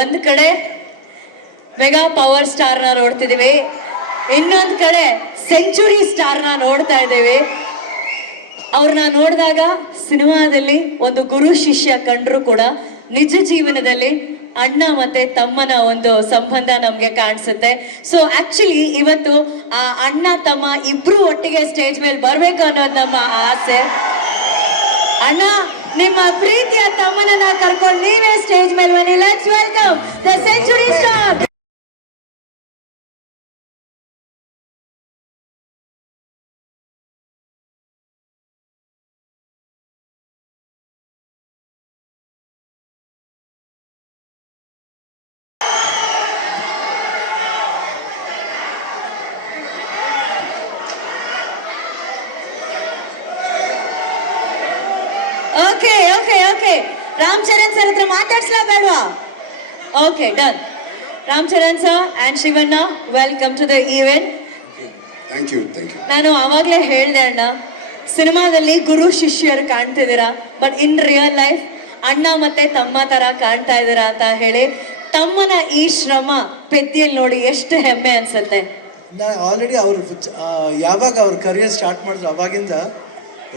ಒಂದ್ ಕಡೆ mega power ಸ್ಟಾರ್ನ ನೋಡ್ತಿದೀವಿ, ಇನ್ನೊಂದ್ ಕಡೆ ಸೆಂಚುರಿ ಸ್ಟಾರ್ನ ನೋಡ್ತಾ ಇದ್ದೀವಿ. ಅವ್ರನ್ನ ನೋಡಿದಾಗ ಸಿನಿಮಾದಲ್ಲಿ ಒಂದು ಗುರು ಶಿಷ್ಯ ಕಂಡ್ರು ಕೂಡ ನಿಜ ಜೀವನದಲ್ಲಿ ಅಣ್ಣ ಮತ್ತೆ ತಮ್ಮನ ಒಂದು ಸಂಬಂಧ ನಮ್ಗೆ ಕಾಣಿಸುತ್ತೆ. ಸೊ ಆಕ್ಚುಲಿ ಇವತ್ತು ಆ ಅಣ್ಣ ತಮ್ಮ ಇಬ್ರು ಒಟ್ಟಿಗೆ ಸ್ಟೇಜ್ ಮೇಲೆ ಬರ್ಬೇಕು ಅನ್ನೋದು ನಮ್ಮ ಆಸೆ. ಅಣ್ಣ, ನಿಮ್ಮ ಪ್ರೀತಿಯ ತಮ್ಮನನ್ನ ಕರ್ಕೊಂಡು ನೀವೇ ಸ್ಟೇಜ್ ಮೇಲೆ ಬನ್ನಿ. Let's welcome the century star. Okay okay okay, Ram Charan sir ಹತ್ರ ಮಾತಾಡ್ಸ್ಲಾ ಬೇಡವಾ? Okay, done. Ram Charan sir and Shivanna, welcome to the event. Thank you. ನಾನು ಆವಾಗಲೇ ಹೇಳ್ದೆ ಅಣ್ಣ, ಸಿನಿಮಾದಲ್ಲಿ ಗುರು ಶಿಷ್ಯರು ಕಾಣ್ತಿದ್ದೀರಾ, ಬಟ್ ಇನ್ ರಿಯಲ್ ಲೈಫ್ ಅಣ್ಣ ಮತ್ತೆ ತಮ್ಮ ತರ ಕಾಣ್ತಾ ಇದ್ದೀರಾ ಅಂತ ಹೇಳಿ. ತಮ್ಮನ ಈ ಶ್ರಮ ಪೆದ್ದಿಯಲ್ಲಿ ನೋಡಿ ಎಷ್ಟು ಹೆಮ್ಮೆ ಅನ್ಸುತ್ತೆ. ನಾ ಆಲ್ರೆಡಿ ಅವ್ರು ಯಾವಾಗ ಅವ್ರ ಕರಿಯರ್ ಸ್ಟಾರ್ಟ್ ಮಾಡಿದ್ರು ಅವಾಗಿಂದ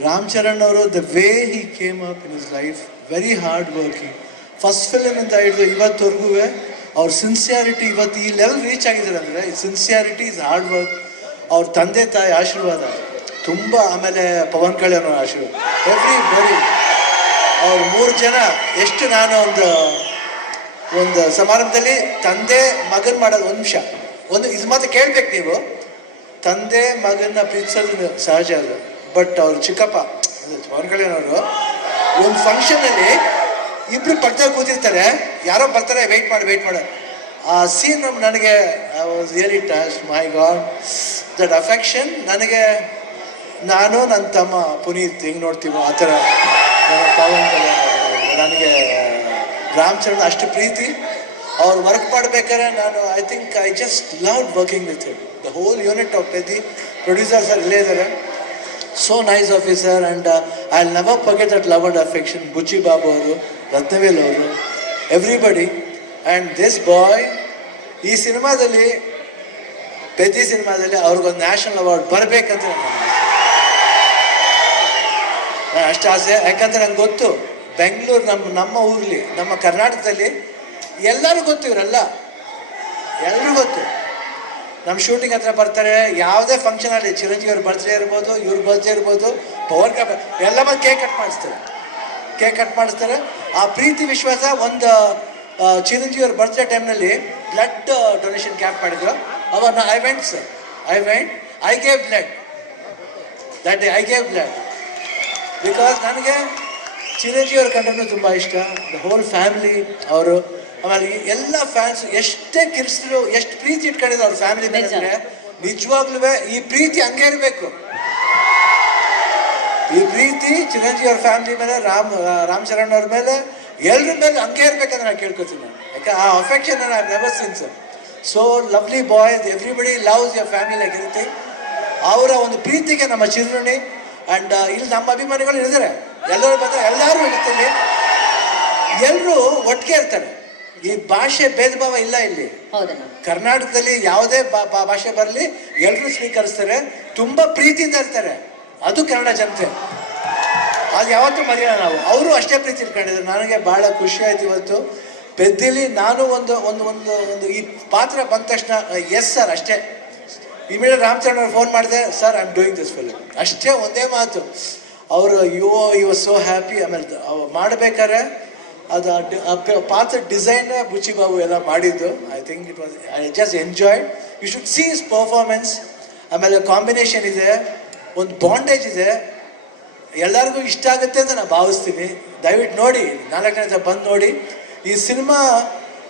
ರಾಮ್ ಚರಣ್ ಅವರು the way he came up in his life, very hard working. First ಫಿಲಮಿಂದ ಹಿಡಿದು ಇವತ್ತವರೆಗೂ ಅವ್ರ ಸಿನ್ಸಿಯಾರಿಟಿ ಇವತ್ತು ಈ ಲೆವೆಲ್ ರೀಚ್ ಆಗಿದ್ದಾರೆ ಅಂದರೆ ಸಿನ್ಸಿಯಾರಿಟಿ ಇಸ್ ಹಾರ್ಡ್ ವರ್ಕ್. ಅವ್ರ ತಂದೆ ತಾಯಿ ಆಶೀರ್ವಾದ ತುಂಬ, ಆಮೇಲೆ ಪವನ್ ಕಲ್ಯಾಣ್ ಅವ್ರ ಆಶೀರ್ವಾದ, ಬರೀ ಅವ್ರು 3 ಜನ. ಎಷ್ಟು ನಾನು ಒಂದು ಸಮಾರಂಭದಲ್ಲಿ ತಂದೆ ಮಗನ್ ಮಾಡೋದು, ಒಂದು ನಿಮಿಷ ಇದು ಮಾತ್ರ ಕೇಳ್ಬೇಕು ನೀವು. ತಂದೆ ಮಗನ್ನ ಪ್ರೀತಿಸೋದು ಸಹಜ ಅದು, ಬಟ್ ಅವ್ರು ಚಿಕ್ಕಪ್ಪ ಪವನ್ ಕಲ್ಯಾಣ್ ಅವರು ಒಂದು ಫಂಕ್ಷನಲ್ಲಿ ಇಬ್ರು ಪಕ್ಕದಲ್ಲಿ ಕೂತಿರ್ತಾರೆ, ಯಾರೋ ಬರ್ತಾರೆ, ವೆಯ್ಟ್ ಮಾಡಿ. ಆ ಸೀನ್ ನನಗೆ I was really touched. My god, that affection. ನಾನು ನನ್ನ ತಮ್ಮ ಪುನೀತ್ ಹೆಂಗೆ ನೋಡ್ತೀವೋ ಆ ಥರ ಪವನ್ ಕಲ್ಯಾಣ್ ನನಗೆ ರಾಮ್ ಚರಣ್ ಅಷ್ಟು ಪ್ರೀತಿ. ಅವ್ರು ವರ್ಕ್ ಮಾಡ್ಬೇಕಾದ್ರೆ ನಾನು I just love working with him. The whole unit of Peddi producers ಇಲ್ಲೇ ಇದ್ದಾರೆ. So nice officer, and I'll never forget that love and affection. Buchi Babu ಅವರು, ರತ್ನವೇಲ್ ಅವರು, ಎವ್ರಿಬಡಿ. ಆ್ಯಂಡ್ ದಿಸ್ ಬಾಯ್ ಈ ಸಿನಿಮಾದಲ್ಲಿ, ಪೆದ್ದಿ ಸಿನಿಮಾದಲ್ಲಿ ಅವ್ರಿಗೊಂದು ನ್ಯಾಷನಲ್ ಅವಾರ್ಡ್ ಬರಬೇಕಂತ ನಾನು ಅಷ್ಟು ಆಸೆ. ಯಾಕಂದರೆ ನಂಗೆ ಗೊತ್ತು, ಬೆಂಗಳೂರು ನಮ್ಮ ಊರಲ್ಲಿ, ನಮ್ಮ ಕರ್ನಾಟಕದಲ್ಲಿ ಎಲ್ಲರೂ ಗೊತ್ತು, ಇವರೆಲ್ಲ ಎಲ್ಲರೂ ಗೊತ್ತು. ನಮ್ಮ ಶೂಟಿಂಗ್ ಹತ್ರ ಬರ್ತಾರೆ, ಯಾವುದೇ ಫಂಕ್ಷನ್ ಅಲ್ಲಿ, ಚಿರಂಜೀವಿ ಅವ್ರ ಬರ್ತ್ಡೇ ಇರ್ಬೋದು, ಇವ್ರ ಬರ್ತ್ಡೇ ಇರ್ಬೋದು, ಪವರ್ ಎಲ್ಲ ಬಂದು ಕೇಕ್ ಕಟ್ ಮಾಡಿಸ್ತಾರೆ. ಆ ಪ್ರೀತಿ ವಿಶ್ವಾಸ. ಒಂದು ಚಿರಂಜೀವಿ ಅವ್ರ ಬರ್ತ್ಡೇ ಟೈಮ್ನಲ್ಲಿ ಬ್ಲಡ್ ಡೊನೇಷನ್ ಕ್ಯಾಂಪ್ ಮಾಡಿದ್ರು. ಅವಾಗ I gave blood that day. Because ನನಗೆ ಚಿರಂಜೀವಿ ಅವ್ರ ಕಂಡ್ರೂ ತುಂಬ ಇಷ್ಟ. ದ ಹೋಲ್ ಫ್ಯಾಮಿಲಿ ಅವರು, ಆಮೇಲೆ ಎಲ್ಲ ಫ್ಯಾನ್ಸ್ ಎಷ್ಟೇ ಕಿರ್ಸಿದ್ರು, ಎಷ್ಟು ಪ್ರೀತಿ ಇಟ್ಕೊಂಡಿದ್ರು ಅವ್ರ ಫ್ಯಾಮಿಲಿ ಮೇಲೆ ಅಂದರೆ ನಿಜವಾಗ್ಲೂ ಈ ಪ್ರೀತಿ ಹಂಗೆ ಇರಬೇಕು. ಈ ಪ್ರೀತಿ ಚಿರಂಜೀವಿ ಅವ್ರ ಫ್ಯಾಮಿಲಿ ಮೇಲೆ, ರಾಮ್ ಚರಣ್ ಅವ್ರ ಮೇಲೆ, ಎಲ್ಲರ ಮೇಲೆ ಹಂಗೆ ಇರ್ಬೇಕಂತ ನಾನು ಕೇಳ್ಕೊತೀನಿ ನಾನು. ಯಾಕೆ ಆ affection I never seen sir. So lovely boys, everybody loves your family like anything. ಅವರ ಒಂದು ಪ್ರೀತಿಗೆ ನಮ್ಮ ಚಿರುಣಿ. ಆ್ಯಂಡ್ ಇಲ್ಲಿ ನಮ್ಮ ಅಭಿಮಾನಿಗಳು ಇದ್ದಾರೆ, ಎಲ್ಲರೂ ಇರ್ತೀವಿ, ಎಲ್ಲರೂ ಒಟ್ಟಿಗೆ ಇರ್ತಾರೆ. ಈ ಭಾಷೆ ಭೇದ ಭಾವ ಇಲ್ಲ ಇಲ್ಲಿ. ಕರ್ನಾಟಕದಲ್ಲಿ ಯಾವುದೇ ಭಾಷೆ ಬರಲಿ ಎಲ್ಲರೂ ಸ್ವೀಕರಿಸ್ತಾರೆ, ತುಂಬ ಪ್ರೀತಿಯಿಂದ ಇರ್ತಾರೆ. ಅದು ಕನ್ನಡ ಜನತೆ, ಅದು ಯಾವತ್ತೂ ಮರೆಯೋಣ ನಾವು. ಅವರು ಅಷ್ಟೇ ಪ್ರೀತಿ ಇಟ್ಕೊಂಡಿದ್ರು. ನನಗೆ ಭಾಳ ಖುಷಿ ಆಯ್ತು ಇವತ್ತು ಪೆದ್ದಿಲಿ. ನಾನು ಒಂದು ಒಂದು ಒಂದು ಒಂದು ಈ ಪಾತ್ರ ಬಂದ ತಕ್ಷಣ ಎಸ್ ಸರ್ ಅಷ್ಟೇ. ಇಮಿಡಿಯೇಟ್ ರಾಮ್ ಚರಣ್ ಅವ್ರು ಫೋನ್ ಮಾಡಿದೆ, sir I am doing this film, ಅಷ್ಟೇ ಒಂದೇ ಮಾತು. ಅವರು ಯು ವಾಸ್ ಸೋ ಹ್ಯಾಪಿ. ಆಮೇಲೆ ಮಾಡಬೇಕಾದ್ರೆ ಅದು ಪಾತ್ರ ಡಿಸೈನ್ ಬುಚ್ಚಿ ಬಾಬು ಎಲ್ಲ ಮಾಡಿದ್ದು. I think it was, I just enjoyed. You should see his performance. ಆಮೇಲೆ ಕಾಂಬಿನೇಷನ್ ಇದೆ, ಒಂದು ಬಾಂಡೇಜ್ ಇದೆ, ಎಲ್ಲರಿಗೂ ಇಷ್ಟ ಆಗುತ್ತೆ ಅಂತ ನಾನು ಭಾವಿಸ್ತೀನಿ. ದಯವಿಟ್ಟು ನೋಡಿ, 4ನೇ ದಿವಸ ಬಂದು ನೋಡಿ. ಈ ಸಿನಿಮಾ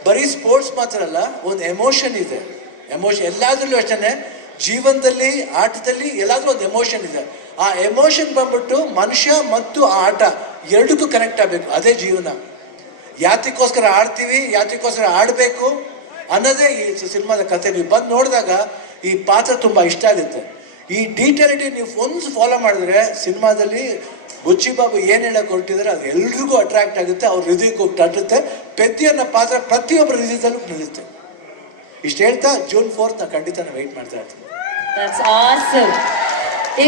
ಬರೀ ಸ್ಪೋರ್ಟ್ಸ್ ಮಾತ್ರ ಅಲ್ಲ, ಒಂದು ಎಮೋಷನ್ ಇದೆ. ಎಲ್ಲಾದ್ರಲ್ಲೂ ಅಷ್ಟೇ, ಜೀವನದಲ್ಲಿ, ಆಟದಲ್ಲಿ ಎಲ್ಲಾದ್ರೂ ಒಂದು ಎಮೋಷನ್ ಇದೆ. ಆ ಎಮೋಷನ್ ಬಂದ್ಬಿಟ್ಟು ಮನುಷ್ಯ ಮತ್ತು ಆ ಆಟ ಎರಡಕ್ಕೂ ಕನೆಕ್ಟ್ ಆಗಬೇಕು. ಅದೇ ಜೀವನ. ಯಾತಕ್ಕೋಸ್ಕರ ಆಡ್ತೀವಿ, ಯಾತಕ್ಕೋಸ್ಕರ ಆಡಬೇಕು ಅನ್ನೋದೇ ಈ ಸಿನಿಮಾದ ಕಥೆ. ನೀವು ಬಂದು ನೋಡಿದಾಗ ಈ ಪಾತ್ರ ತುಂಬ ಇಷ್ಟ ಆಗುತ್ತೆ. ಈ ಡೀಟೇಲಿಟಿ ನೀವು ಒಂದು ಫಾಲೋ ಮಾಡಿದ್ರೆ ಸಿನಿಮಾದಲ್ಲಿ ಬುಚ್ಚಿ ಬಾಬು ಏನು ಹೇಳಕ್ ಹೊರಟಿದ್ರೆ ಅದು ಎಲ್ರಿಗೂ ಅಟ್ರಾಕ್ಟ್ ಆಗುತ್ತೆ, ಅವ್ರ ಹೃದಯಕ್ಕೆ ಹೋಗಿ ತಟ್ಟುತ್ತೆ. ಪೆದ್ದಿ ಅನ್ನೋ ಪಾತ್ರ ಪ್ರತಿಯೊಬ್ಬರ ಹೃದಯದಲ್ಲೂ ನಿಲ್ಲುತ್ತೆ. ಇಷ್ಟು ಹೇಳ್ತಾ June 4th ಖಂಡಿತ ನಾನು ವೆಯ್ಟ್ ಮಾಡ್ತಾ ಇರ್ತೀನಿ. That's awesome.